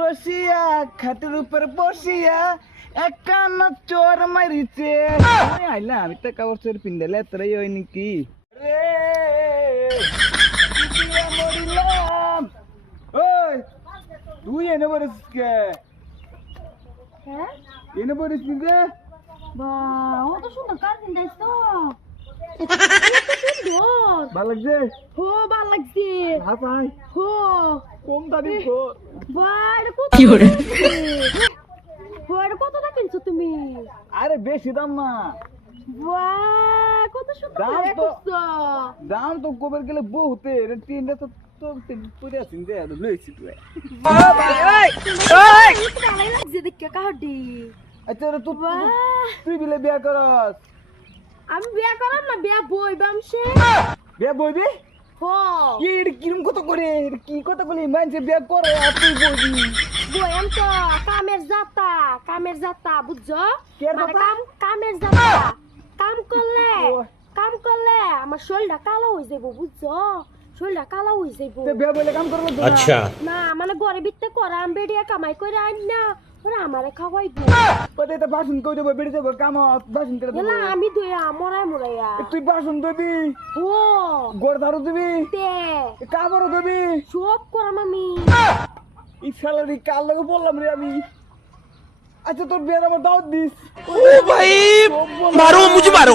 রসিয়া খাটের উপর বসিয়া একান্ন চোর মারিছে আইলাম আমি তো কাপড় চোর পিন্দালে এতটাই হয় নাকি মরিলাম ওই তুই এনে পড়েছিস কে হ্যাঁ এনে পড়েছিস রে বা ও তো সুন্দর কার দিন তো ভালো লাগছে হো ভাল লাগছে হ্যাঁ ভাই হো কম দামি কর ভাই কত কি করে হো এটা কত টাকা কিনছো তুমি আরে বেশি দাম না বাহ কত সুন্দর দাম করে তো করছো দাম তো গোবর গেলে বহুতে তিনটা তো পুরে আছিস যে লইছি তুই ভালো লাগছে দেখে কাহডি আচ্ছা রে তুই বাহ তুই বিলে বিয়া করস আমি বিয়া করাম না বিয়া বইবাম সে বিয়া বইবি হো কি কিরম কত করে কি কত করে মানুষে বিয়া করে আর তুই বইবি বইয়াম তো কামের জাতা বুঝছো কের মানে জাতা? কামের জাতা কাম করলে ও। আমার শরীরটা কালো হয়ে যাবো বুঝছো শরীরটা কালো হয়ে যাবো তে বিয়া বইলে কাম করলো তো अच्छा না মানে ঘরে বিত্তে করাম বেডিয়া কামাই করে আন না ওরা আমারে খাওয়াইবো কত এটা বাসন কই দেবো বেড়ে যাবো কাম বাসন করে দেবো এলা আমি দুইয়া মরাইয়া তুই বাসন দিবি ও গোড় ধারু দিবি তে কাপড় দিবি সব করাম আমি এই স্যালারি কাল লাগে বললাম রে আমি আচ্ছা তোর বিয়ের আমার দাওয়াত দিস ओ भाई मारो मुझे मारो